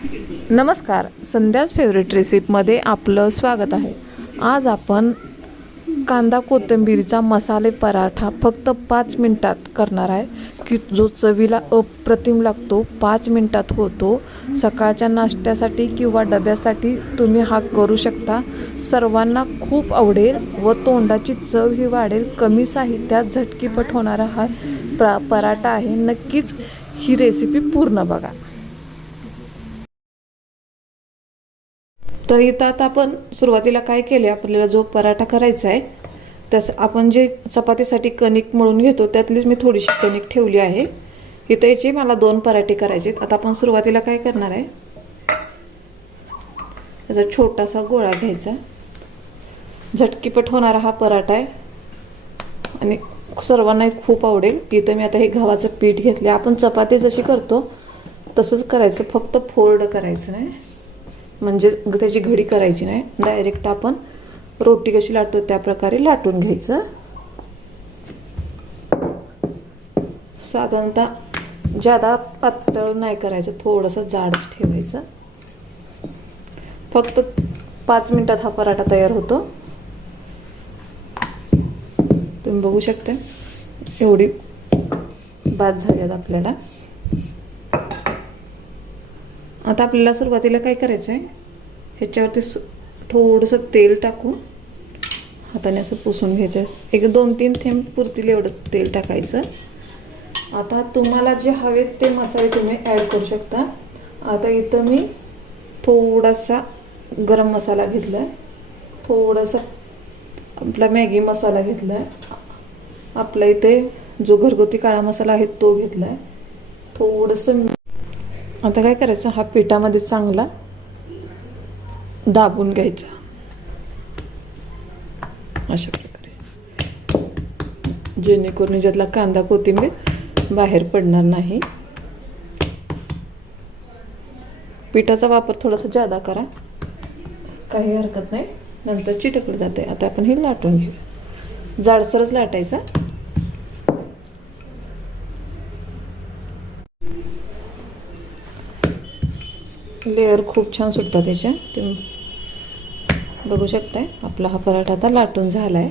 नमस्कार, संध्याच फेवरेट रेसिपीमध्ये आपलं स्वागत आहे। आज आपण कांदा कोथिंबीरचा मसाले पराठा फक्त 5 मिनिटात करणार आहे की जो चवीला अप्रतिम लागतो। 5 मिनिटात होतो। सकाळच्या नाश्त्यासाठी किंवा डब्यासाठी तुम्ही हा करू शकता। सर्वांना खूप आवडेल व तोंडाची चव ही वाढेल। कमी साहित्यात झटकीपट होणारा हा पराठा आहे। नक्कीच ही रेसिपी पूर्ण बघा। तर इथं आता आपण सुरुवातीला काय केले, आपल्याला जो पराठा करायचा आहे त्यास आपण जे चपातीसाठी कणिक मळून घेतो त्यातलीच मी थोडीशी कणिक ठेवली आहे। इथं याचे मला 2 पराठे करायचे। आता आपण सुरुवातीला काय करणार आहे, त्याचा छोटासा गोळा घ्यायचा। झटकीपट होणारा हा पराठा आहे आणि सर्वांना खूप आवडेल। इथं मी आता हे गव्हाचं पीठ घेतले। आपण चपाती जशी करतो तसंच करायचं, फक्त फोल्ड करायचं नाही, म्हणजे त्याची घडी करायची नाही। डायरेक्ट आपण रोटी कशी लाटतो त्या प्रकारे लाटून घ्यायचं। साधारणतः जादा पातळ नाही करायचं, थोडंसं जाडच ठेवायचं। फक्त 5 मिनिटात हा पराठा तयार होतो। तुम्ही बघू शकता एवढी बाद झाली आपल्याला। आता आपल्याला सुरुवातीला काय करायचं आहे, ह्याच्यावरती थोडंसं तेल टाकून हाताने असं पुसून घ्यायचं। एक 2-3 थेंब पुरतील एवढंच तेल टाकायचं। आता तुम्हाला जे हवे ते मसाले तुम्ही ॲड करू शकता। आता इथं मी थोडासा गरम मसाला घेतला आहे, थोडासा आपला मॅगी मसाला घेतला आहे, आपला इथे जो घरगुती काळा मसाला आहे तो घेतला आहे, थोडंसं। आता काय करायचं, हा पिठामध्ये चांगला दाबून घ्यायचा अशा प्रकारे, जेणेकरून याच्यातला कांदा कोथिंबीर बाहेर पडणार नाही। पिठाचा वापर थोडासा जादा करा, काही हरकत नाही, नंतर चिटकलं जाते। आता आपण हे लाटून घेऊ, जाडसरच लाटायचा। लेअर खूप छान सुटतात त्याच्या, तुम्ही बघू शकताय। आपला हा पराठा आता लाटून झालाय,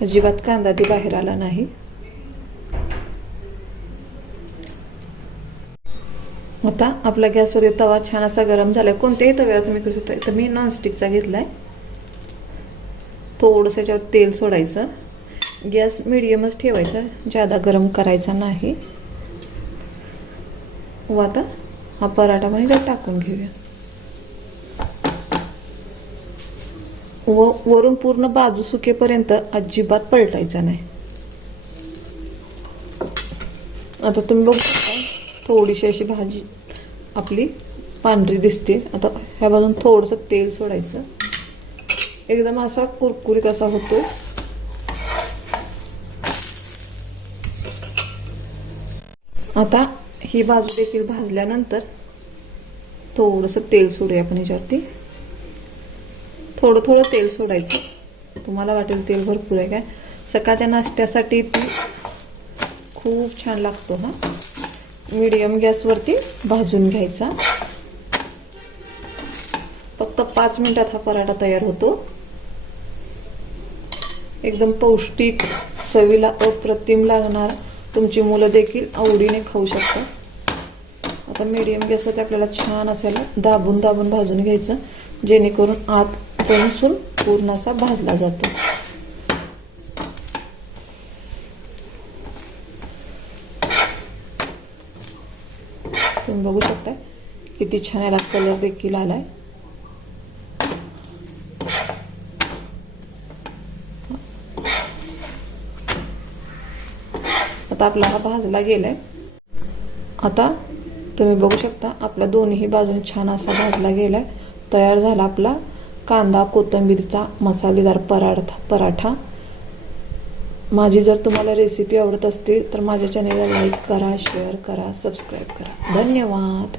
अजिबात कांदा ती बाहेर आला नाही। आता आपला गॅसवर तवा छान असा गरम झालाय। कोणत्याही तव्यावर तुम्ही करू शकता। तर मी नॉनस्टिकचा घेतलाय। थोडंसं याच्यावर तेल सोडायचं, गॅस मिडियमच ठेवायचा, जादा गरम करायचा नाही। व आता हा पराठा पण याच्यात टाकून घेऊया व वरून पूर्ण बाजू सुकेपर्यंत अजिबात पलटायचा नाही। आता तुम्ही बघू शकता थोडीशी अशी भाजी आपली पांढरी दिसते। आता ह्या बाजून थोडंसं तेल सोडायचं, एकदम असा कुरकुरीत असा होतो। आता ही बाजू देखील भाजल्यानंतर थोडंसं तेल सोडूया आपण ह्याच्यावरती, थोडं थोडं तेल सोडायचं। तुम्हाला वाटेल तेल भरपूर आहे काय, सकाळच्या नाश्त्यासाठी ती खूप छान लागतो। हा मीडियम गॅसवरती भाजून घ्यायचा। फक्त 5 मिनिटात हा पराठा तयार होतो। एकदम पौष्टिक, चवीला अप्रतिम लागणार, तुमची मुलं देखील आवडीने खाऊ शकतात। आता मीडियम गॅसवरती आपल्याला छान असायला दाबून दाबून भाजून घ्यायचं, जेणेकरून आत पासून पूर्ण असा भाजला जातो। तुम्ही बघू शकता किती छान याला कलर देखील आलाय। आता आपला हा भाजला गेलाय। आता तुम्ही बघू शकता आपल्या दोन्ही बाजूने छान असा भाजला गेलाय। तयार झाला आपला कांदा कोथिंबीरचा मसालेदार पराठा। माझी जर तुम्हाला रेसिपी आवडत असतील तर माझ्या चॅनेलला लाईक करा, शेअर करा, सबस्क्राईब करा। धन्यवाद।